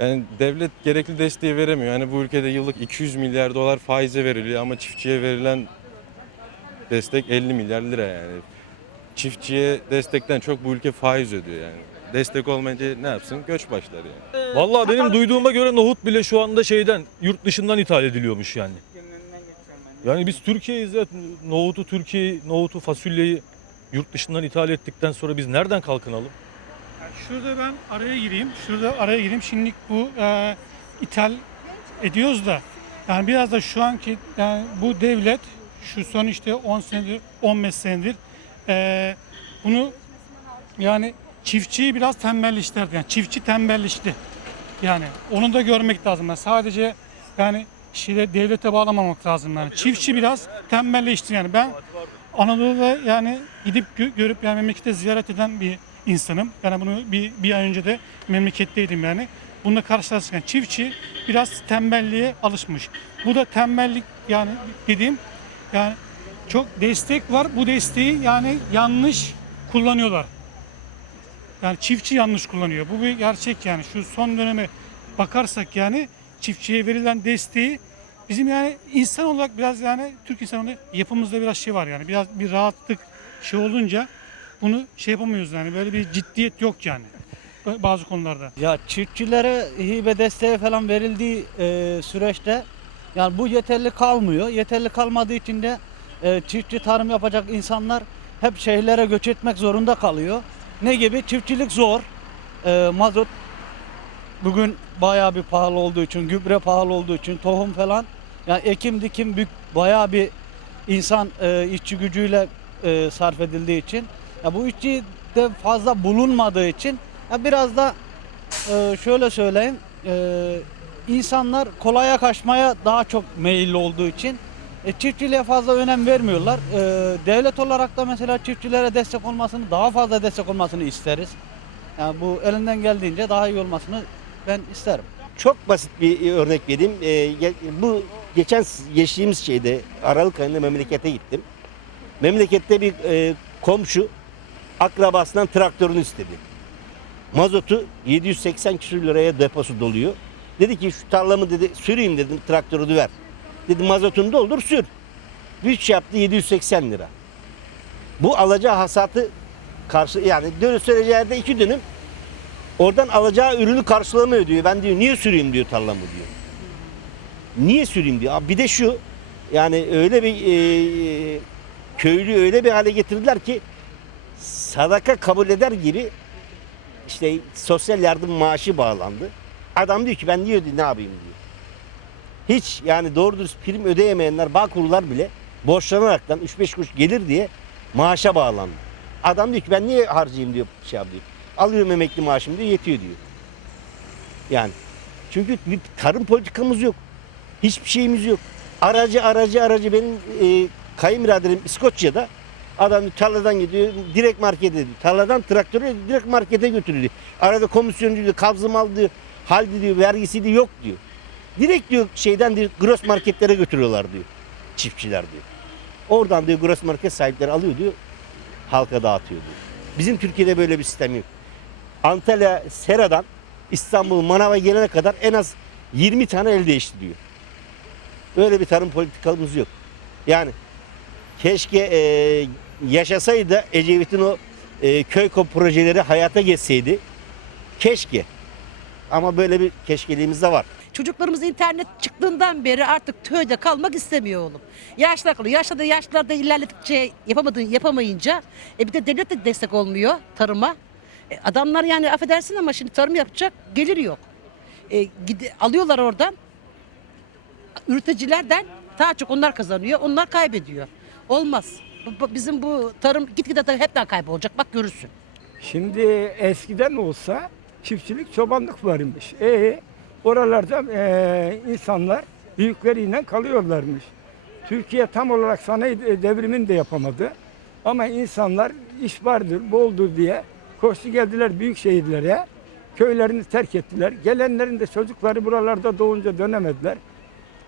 Yani devlet gerekli desteği veremiyor. Yani bu ülkede yıllık 200 milyar dolar faize veriliyor ama çiftçiye verilen destek 50 milyar lira yani. Çiftçiye destekten çok bu ülke faiz ödüyor yani. Destek olmayınca ne yapsın? Göç başlar yani. Vallahi benim duyduğuma göre nohut bile şu anda şeyden yurt dışından ithal ediliyormuş yani. Yani biz Türkiye'yiz ya nohutu Türkiye nohutu fasulyeyi yurt dışından ithal ettikten sonra biz nereden kalkınalım? Şurada ben araya gireyim. Şurada araya gireyim. Şimdi bu e, ithal ediyoruz da yani biraz da şu anki yani bu devlet şu son işte 10 senedir 15 senedir e, bunu yani çiftçiyi biraz tembelleştirdi. Yani çiftçi tembelleşti. Yani onu da görmek lazım. Yani sadece yani şeyde devlete bağlamamak lazım yani. Çiftçi biraz tembelleşti yani. Ben Anadolu'da yani gidip gö- görüp yani memlekete ziyaret eden bir insanım. Yani bunu bir, bir ay önce de memleketteydim yani. Bununla karşılaştık. Yani çiftçi biraz tembelliğe alışmış. Bu da tembellik yani dediğim yani çok destek var. Bu desteği yani yanlış kullanıyorlar. Yani çiftçi yanlış kullanıyor. Bu bir gerçek yani. Şu son döneme bakarsak yani çiftçiye verilen desteği bizim yani insan olarak biraz yani Türk insanı yapımızda biraz şey var yani. Biraz bir rahatlık şey olunca bunu şey yapamıyoruz yani. Böyle bir ciddiyet yok yani. Bazı konularda. Ya çiftçilere hibe desteği falan verildiği e, süreçte yani bu yeterli kalmıyor. Yeterli kalmadığı için de e, çiftçi tarım yapacak insanlar hep şehirlere göç etmek zorunda kalıyor. Ne gibi? Çiftçilik zor. E, mazot bugün bayağı bir pahalı olduğu için, gübre pahalı olduğu için, tohum falan. Yani ekim dikim büyük bayağı bir insan e, işçi gücüyle e, sarf edildiği için. Ya bu işçi de fazla bulunmadığı için ya biraz da e, şöyle söyleyeyim. e, insanlar kolaya kaçmaya daha çok meyilli olduğu için e, çiftçiliğe fazla önem vermiyorlar. E, devlet olarak da mesela çiftçilere destek olmasını, daha fazla destek olmasını isteriz. Yani bu elinden geldiğince daha iyi olmasını ben isterim. Çok basit bir örnek vereyim. Ge- bu geçen geçtiğimiz şeyde Aralık ayında memlekete gittim. Memlekette bir e, komşu akrabasından traktörünü istedi. Mazotu 780 küsür liraya deposu doluyor. Dedi ki şu tarlamı dedi süreyim dedim traktörü ver. Dedi mazotunu doldur sür. Güç yaptı 780 lira. Bu alacağı hasatı karşı yani dönüş süreceği iki dönüm Oradan alacağı ürünü karşılamıyor diyor. Ben diyor niye süreyim diyor tarlamı diyor. Niye süreyim diyor. Abi Bir de şu yani öyle bir e, köylü öyle bir hale getirdiler ki sadaka kabul eder gibi işte sosyal yardım maaşı bağlandı. Adam diyor ki ben diyor ne yapayım diyor. Hiç yani doğru dürüst prim ödeyemeyenler, bağkurlar bile borçlanaraktan 3-5 kuruş gelir diye maaşa bağlandı. Adam diyor ki ben niye harcayayım diyor şey yapıyor. Alıyorum emekli maaşım diyor yetiyor diyor. Yani çünkü bir tarım politikamız yok. Hiçbir şeyimiz yok. Aracı aracı aracı benim e, kayınbiraderim İskoçya'da adam tarladan gidiyor direkt markete diyor. Tarladan traktöre direkt markete götürüyor. Arada komisyoncu diyor, kabzım al diyor. Halde diyor, vergisi diyor, yok diyor. Direkt diyor şeyden diyor, gross marketlere götürüyorlar diyor. Çiftçiler diyor. Oradan diyor gross market sahipleri alıyor diyor. Halka dağıtıyor diyor. Bizim Türkiye'de böyle bir sistem yok. Antalya Sera'dan İstanbul Manav'a gelene kadar en az 20 tane el değiştiriyor. Böyle bir tarım politikamız yok. Yani keşke e, yaşasaydı Ecevit'in o e, köy kop projeleri hayata geçseydi. Keşke. Ama böyle bir keşkeliğimiz de var. Çocuklarımız internet çıktığından beri artık köyde kalmak istemiyor oğlum. Yaşlar kalıyor. Yaşlarda yaşlarda ilerledikçe yapamadığı yapamayınca e bir de devlet de destek olmuyor tarıma. E, adamlar yani affedersin ama şimdi tarım yapacak gelir yok. E, gide, alıyorlar oradan. Üreticilerden daha çok onlar kazanıyor. Onlar kaybediyor. Olmaz. Bizim bu tarım gitgide de hepten kaybolacak. Bak görürsün. Şimdi eskiden olsa çiftçilik çobanlık varmış. E oralarda e, insanlar büyükleriyle kalıyorlarmış. Türkiye tam olarak sanayi devrimini de yapamadı. Ama insanlar iş vardır, boldur diye koştu geldiler büyük şehirlere. Köylerini terk ettiler. Gelenlerin de çocukları buralarda doğunca dönemediler.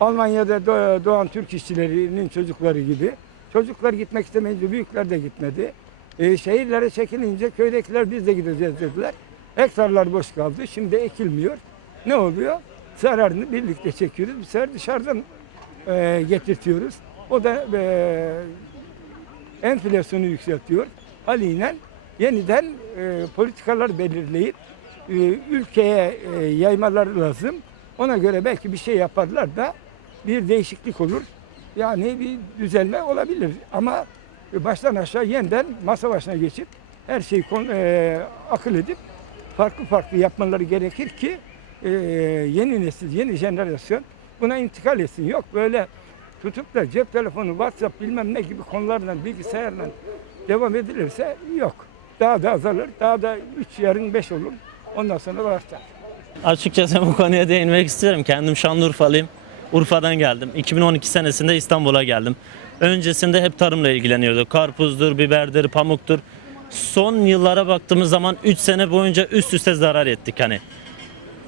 Almanya'da doğ- doğan Türk işçilerinin çocukları gibi. Çocuklar gitmek istemeyince büyükler de gitmedi. E, şehirlere çekilince köydekiler biz de gideceğiz dediler. Hektarlar boş kaldı. Şimdi ekilmiyor. ne oluyor? Zararını birlikte çekiyoruz. Bu sefer dışarıdan e, getirtiyoruz. O da e, enflasyonu yükseltiyor. Haliyle yeniden e, politikalar belirleyip e, ülkeye e, yaymaları lazım. Ona göre belki bir şey yaparlar da bir değişiklik olur. Yani bir düzelme olabilir. Ama baştan aşağı yeniden masa başına geçip her şeyi kon- e, akıl edip farklı farklı yapmaları gerekir ki e, yeni nesil, yeni jenerasyon buna intikal etsin. Yok böyle tutup da cep telefonu, WhatsApp bilmem ne gibi konularla, bilgisayarla devam edilirse yok. Daha da azalır, daha da 3 yarın 5 olur. Ondan sonra artar. Açıkçası bu konuya değinmek istiyorum. Kendim Şanlıurfalıyım. Urfa'dan geldim. 2012 senesinde İstanbul'a geldim. Öncesinde hep tarımla ilgileniyorduk. Karpuzdur, biberdir, pamuktur. Son yıllara baktığımız zaman 3 sene boyunca üst üste zarar ettik hani.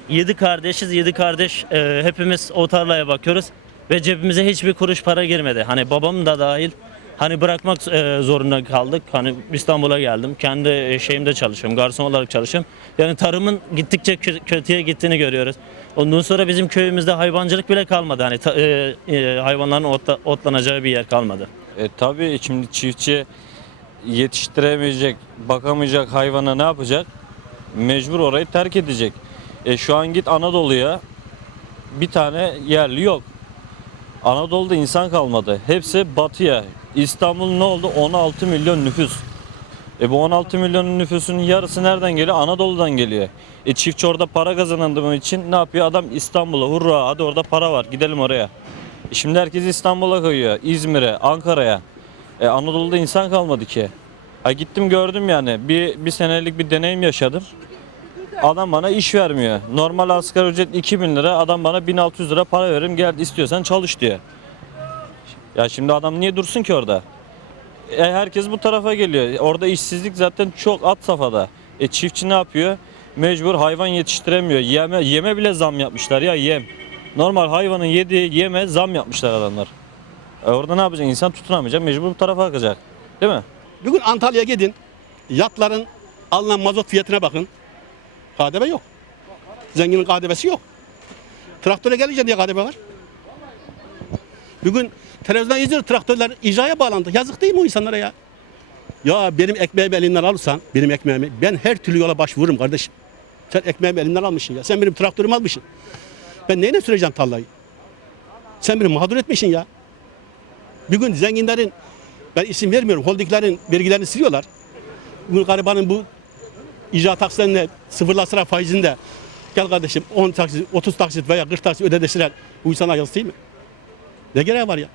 7 kardeşiz, 7 kardeş e, hepimiz o tarlaya bakıyoruz ve cebimize hiçbir kuruş para girmedi. Hani babam da dahil hani bırakmak e, zorunda kaldık. Hani İstanbul'a geldim. Kendi e, şeyimde çalışıyorum. Garson olarak çalışıyorum. Yani tarımın gittikçe kö- kötüye gittiğini görüyoruz. Ondan sonra bizim köyümüzde hayvancılık bile kalmadı. Hani e, hayvanların otla- otlanacağı bir yer kalmadı. E tabii şimdi çiftçi yetiştiremeyecek, bakamayacak hayvana ne yapacak? Mecbur orayı terk edecek. E şu an git Anadolu'ya bir tane yerli yok. Anadolu'da insan kalmadı. Hepsi batıya. İstanbul ne oldu? 16 milyon nüfus. E bu 16 milyonun nüfusunun yarısı nereden geliyor? Anadolu'dan geliyor. E çiftçi orada para kazandığı için ne yapıyor? Adam İstanbul'a hurra hadi orada para var gidelim oraya. E şimdi herkes İstanbul'a koyuyor. İzmir'e, Ankara'ya. E Anadolu'da insan kalmadı ki. Ha gittim gördüm yani. Bir, bir senelik bir deneyim yaşadım. Adam bana iş vermiyor. Normal asgari ücret 2000 lira. Adam bana 1600 lira para veririm. Gel istiyorsan çalış diyor. Ya şimdi adam niye dursun ki orada? E, herkes bu tarafa geliyor. Orada işsizlik zaten çok at safhada. E çiftçi ne yapıyor? Mecbur hayvan yetiştiremiyor. Yeme, yeme bile zam yapmışlar ya yem. Normal hayvanın yediği yeme zam yapmışlar adamlar. E orada ne yapacak? İnsan tutunamayacak. Mecbur bu tarafa akacak. Değil mi? Bugün Antalya'ya gidin. Yatların alınan mazot fiyatına bakın. KDV yok. Zenginin KDV'si yok. Traktöre gelince niye KDV var? Bugün televizyonda izliyoruz traktörler icraya bağlandı. Yazık değil mi o insanlara ya? Ya benim ekmeğimi elinden alırsan, benim ekmeğimi, ben her türlü yola başvururum kardeşim. Sen ekmeğimi elimden almışsın ya. Sen benim traktörümü almışsın. Ben neyle süreceğim tarlayı? Sen beni mağdur etmişsin ya. Bugün zenginlerin ben isim vermiyorum. Holdinglerin vergilerini siliyorlar. Bu garibanın bu icra taksitlerine sıfırlasıra faizinde gel kardeşim 10 taksit, 30 taksit veya 40 taksit ödedeştiler. Bu insana yazık değil mi? Ne gereği var ya?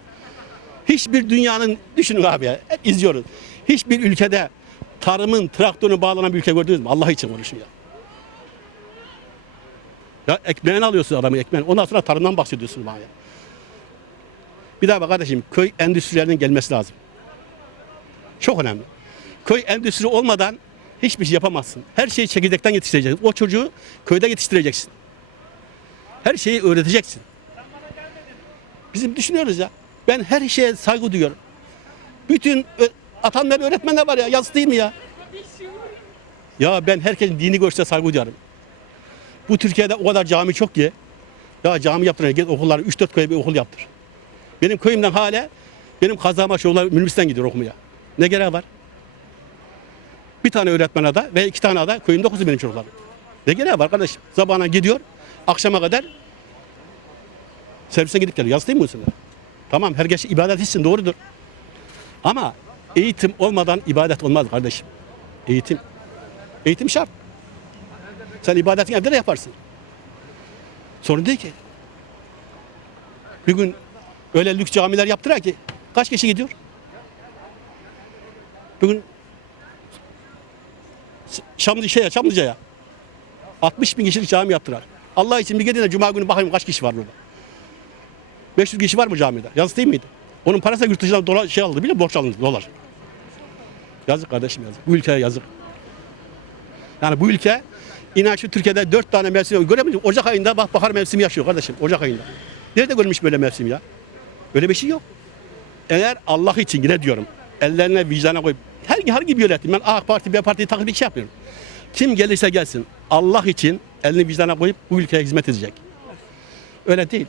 Hiçbir dünyanın düşünün abi ya. Hep izliyoruz. Hiçbir ülkede tarımın traktörüne bağlanan bir ülke gördünüz mü? Allah için konuşun ya. Ya ekmeğini alıyorsun adamın ekmeğini. Ondan sonra tarımdan bahsediyorsun bana ya. Bir daha bak kardeşim köy endüstrilerinin gelmesi lazım. Çok önemli. Köy endüstri olmadan hiçbir şey yapamazsın. Her şeyi çekirdekten yetiştireceksin. O çocuğu köyde yetiştireceksin. Her şeyi öğreteceksin. Bizim düşünüyoruz ya. Ben her şeye saygı duyuyorum. Bütün atanlar öğretmenler var ya. Yazık değil mi ya? Ya ben herkesin dini görüşte saygı duyarım. Bu Türkiye'de o kadar cami çok ki. Ya cami yaptırın. Git okulları 3-4 köye bir okul yaptır. Benim köyümden hala benim kazama şovlar minibüsten gidiyor okumaya. Ne gereği var? Bir tane öğretmen ada ve iki tane ada köyümde okusun benim çocuklarım. Ne gereği var kardeşim? Sabahına gidiyor, akşama kadar servise gidip geliyor. Bu insanlar? Tamam herkes ibadet etsin doğrudur. Ama eğitim olmadan ibadet olmaz kardeşim. Eğitim. Eğitim şart. Sen ibadetini evde de yaparsın. Sorun değil ki. Bir gün öyle lüks camiler yaptılar ki kaç kişi gidiyor? Bugün Şamlı şeye, Çamlıca'ya 60 bin kişilik cami yaptılar. Allah için bir gidin de cuma günü bakayım kaç kişi var burada. 500 kişi var mı camide? Yazık değil miydi? Onun parası yurt dışından dolar şey aldı musun? Borç alındı dolar. Yazık kardeşim yazık. Bu ülkeye yazık. Yani bu ülke inan şu Türkiye'de dört tane mevsim göremiyor. Ocak ayında bak bahar mevsimi yaşıyor kardeşim. Ocak ayında. Nerede görmüş böyle mevsim ya? Öyle bir şey yok. Eğer Allah için yine diyorum ellerine vicdana koyup herhangi, herhangi bir yönetim ben AK Parti B Parti'yi takip şey yapmıyorum. Kim gelirse gelsin Allah için elini vicdana koyup bu ülkeye hizmet edecek. Öyle değil.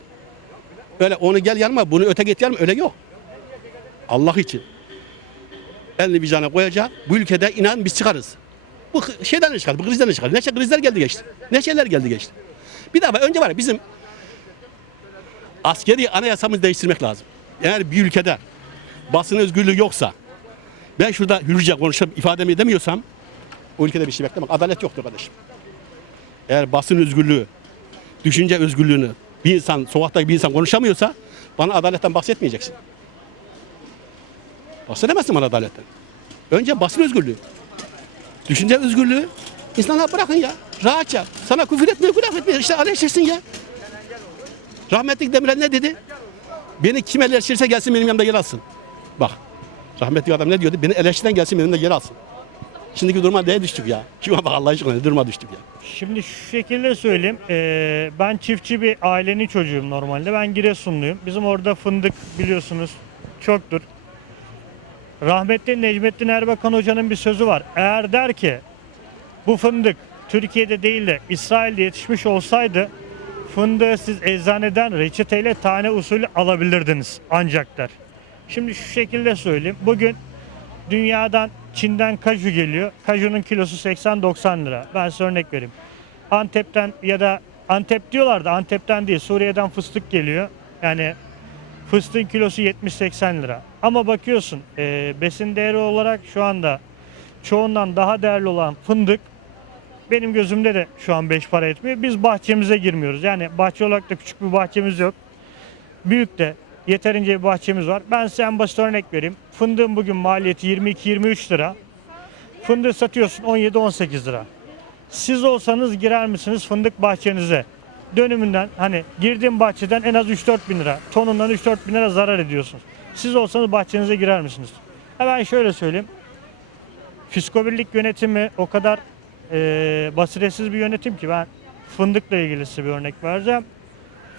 Öyle onu gel yanıma, bunu öte git yanıma öyle yok. Allah için. Elini vicdana koyacak. Bu ülkede inan biz çıkarız. Bu şeyden de çıkarız, bu krizden de çıkarız. Ne şey krizler geldi geçti. Ne şeyler geldi geçti. Bir daha önce var ya bizim askeri anayasamızı değiştirmek lazım. Eğer bir ülkede basın özgürlüğü yoksa ben şurada hürce konuşup ifademi edemiyorsam o ülkede bir şey beklemek. Adalet yoktur kardeşim. Eğer basın özgürlüğü, düşünce özgürlüğünü bir insan, sokaktaki bir insan konuşamıyorsa bana adaletten bahsetmeyeceksin. Bahsedemezsin bana adaletten. Önce basın özgürlüğü. Düşünce özgürlüğü. İnsanlar bırakın ya. Rahatça. Sana küfür etmiyor, günah etmiyor. İşte eleştirsin ya. Rahmetli Demirel ne dedi? Beni kim eleştirirse gelsin benim yanımda yer alsın. Bak. Rahmetli adam ne diyordu? Beni eleştiren gelsin benim yanımda yer alsın. Şimdiki duruma neye düştük ya? Kime bak Allah aşkına ne duruma düştük ya? Şimdi şu şekilde söyleyeyim. Ee, ben çiftçi bir ailenin çocuğuyum normalde. Ben Giresunluyum. Bizim orada fındık biliyorsunuz çoktur. Rahmetli Necmettin Erbakan Hoca'nın bir sözü var. Eğer der ki bu fındık Türkiye'de değil de İsrail'de yetişmiş olsaydı fındığı siz eczaneden reçeteyle tane usulü alabilirdiniz ancak der. Şimdi şu şekilde söyleyeyim. Bugün dünyadan Çin'den kaju geliyor. Kajunun kilosu 80-90 lira. Ben size örnek vereyim. Antep'ten ya da Antep diyorlar da Antep'ten değil Suriye'den fıstık geliyor. Yani fıstığın kilosu 70-80 lira. Ama bakıyorsun e, besin değeri olarak şu anda çoğundan daha değerli olan fındık benim gözümde de şu an 5 para etmiyor. Biz bahçemize girmiyoruz. Yani bahçe olarak da küçük bir bahçemiz yok. Büyük de yeterince bir bahçemiz var. Ben size en basit örnek vereyim. Fındığın bugün maliyeti 22-23 lira. Fındığı satıyorsun 17-18 lira. Siz olsanız girer misiniz fındık bahçenize? Dönümünden hani girdiğin bahçeden en az 3-4 bin lira, tonundan 3-4 bin lira zarar ediyorsunuz. Siz olsanız bahçenize girer misiniz? Hemen şöyle söyleyeyim. Fiskobirlik yönetimi o kadar eee basiretsiz bir yönetim ki ben fındıkla ilgili size bir örnek vereceğim.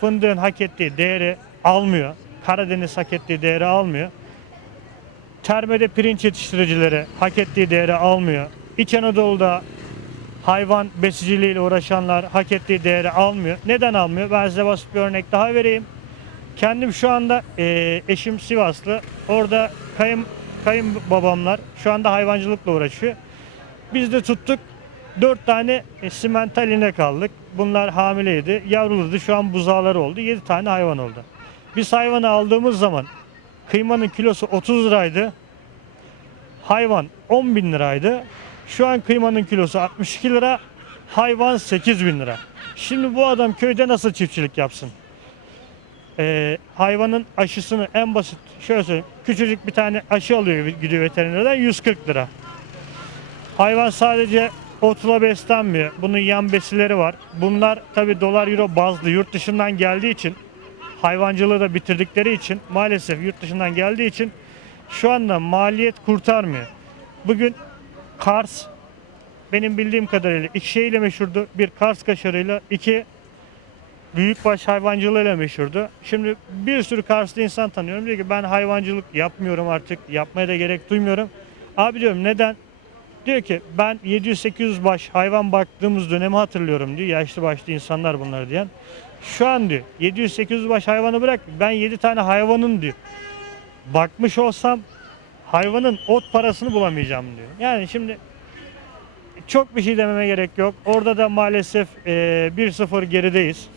Fındığın hak ettiği değeri almıyor. Karadeniz hak ettiği değeri almıyor. Termede pirinç yetiştiricileri hak ettiği değeri almıyor. İç Anadolu'da hayvan besiciliğiyle uğraşanlar hak ettiği değeri almıyor. Neden almıyor? Ben size basit bir örnek daha vereyim. Kendim şu anda eee, eşim Sivaslı. Orada kayın kayınbabamlar şu anda hayvancılıkla uğraşıyor. Biz de tuttuk. Dört tane e, simental inek aldık. Bunlar hamileydi. Yavruladı. Şu an buzağları oldu. Yedi tane hayvan oldu. Biz hayvanı aldığımız zaman kıymanın kilosu 30 liraydı. Hayvan 10 bin liraydı. Şu an kıymanın kilosu 62 lira. Hayvan 8 bin lira. Şimdi bu adam köyde nasıl çiftçilik yapsın? Ee, hayvanın aşısını en basit şöyle söyleyeyim. Küçücük bir tane aşı alıyor gidiyor veterinerden 140 lira. Hayvan sadece otla beslenmiyor. Bunun yan besileri var. Bunlar tabi dolar euro bazlı yurt dışından geldiği için hayvancılığı da bitirdikleri için maalesef yurt dışından geldiği için şu anda maliyet kurtarmıyor. Bugün Kars benim bildiğim kadarıyla iki şeyle meşhurdu. Bir Kars kaşarıyla, iki büyükbaş hayvancılığıyla meşhurdu. Şimdi bir sürü Karslı insan tanıyorum. Diyor ki ben hayvancılık yapmıyorum artık. Yapmaya da gerek duymuyorum. Abi diyorum neden? Diyor ki ben 700-800 baş hayvan baktığımız dönemi hatırlıyorum diyor. Yaşlı başlı insanlar bunlar diyen. Şu an diyor 700-800 baş hayvanı bırak ben 7 tane hayvanın diyor. Bakmış olsam hayvanın ot parasını bulamayacağım diyor. Yani şimdi çok bir şey dememe gerek yok. Orada da maalesef eee 1-0 gerideyiz.